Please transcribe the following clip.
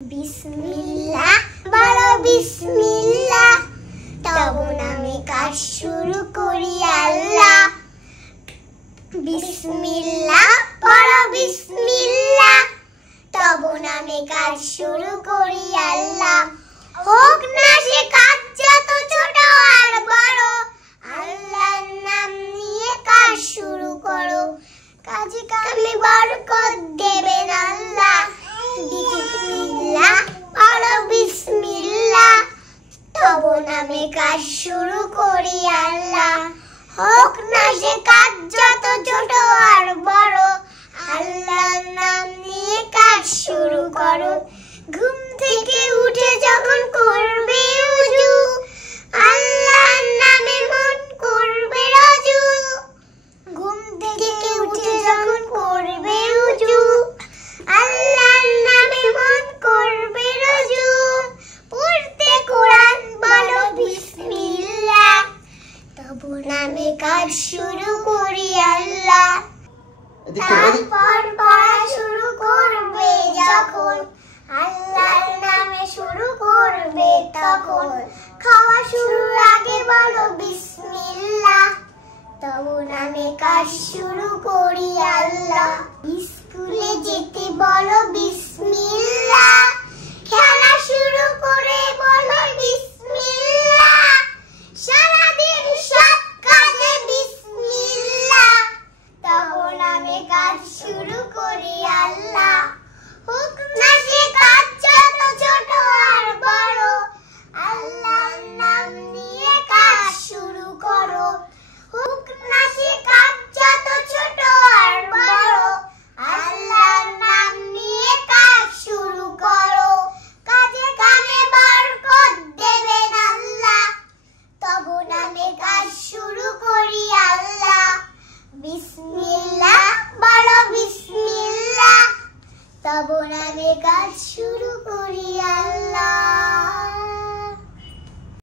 বিসমিল্লাহ বলো বিসমিল্লাহ, তব নামে কাজ শুরু করি আল্লাহ। বিসমিল্লাহ বলো বিসমিল্লাহ, তব নামে কাজ শুরু করি আল্লাহ। হোক না সে কাজ যত ছোট আর বড়, আল্লাহর নাম নিয়ে কাজ শুরু করো, কাজে কামে বরকত দেবেন আল্লাহ। বিসমিল্লাহ বলো বিসমিল্লাহ, তব নামে কাজ শুরু করি আল্লাহ। হোক না সে কাজ যত ছোট আর বড়, আল্লাহর নাম নিয়ে কাজ শুরু করো। ঘুম থেকে উঠে যখন করবে উজু, আল্লাহর নামে মন করবে রজু। ঘুম থেকে উঠে যখন করবে উজু, আল্লাহর নামে মন করবে রজু। পড়তে কোরআন বলো বিসমিল্লাহ, তব নামে কাজ শুরু করি আল্লাহ। তারপর পড়া শুরু করবে যখন, আল্লাহর নামে শুরু করবে তখন। খাওয়া শুরুর আগে বলো বিসমিল্লাহ, তব নামে কাজ শুরু করি আল্লাহ। স্কুলে যেতে বলো বিসমিল্লাহ, খেলা শুরু করে বলো বিসমিল্লাহ। সারাদিন সব কাজে বিসমিল্লাহ, তব নামে কাজ শুরু করি আল্লাহ। হোক না সে কাজ যত ছোট আর বড়, আল্লাহর নাম নিয়ে কাজ শুরু করো। হোক না সে কাজ যত ছোট আর বড়, আল্লাহর নাম নিয়ে কাজ শুরু করো, কাজে কামে বরকত দেবেন আল্লাহ। তব নামে কাজ শুরু করি আল্লাহ। বিসমিল্লাহ বলো বিসমিল্লাহ, তব নামে কাজ শুরু করি আল্লাহ।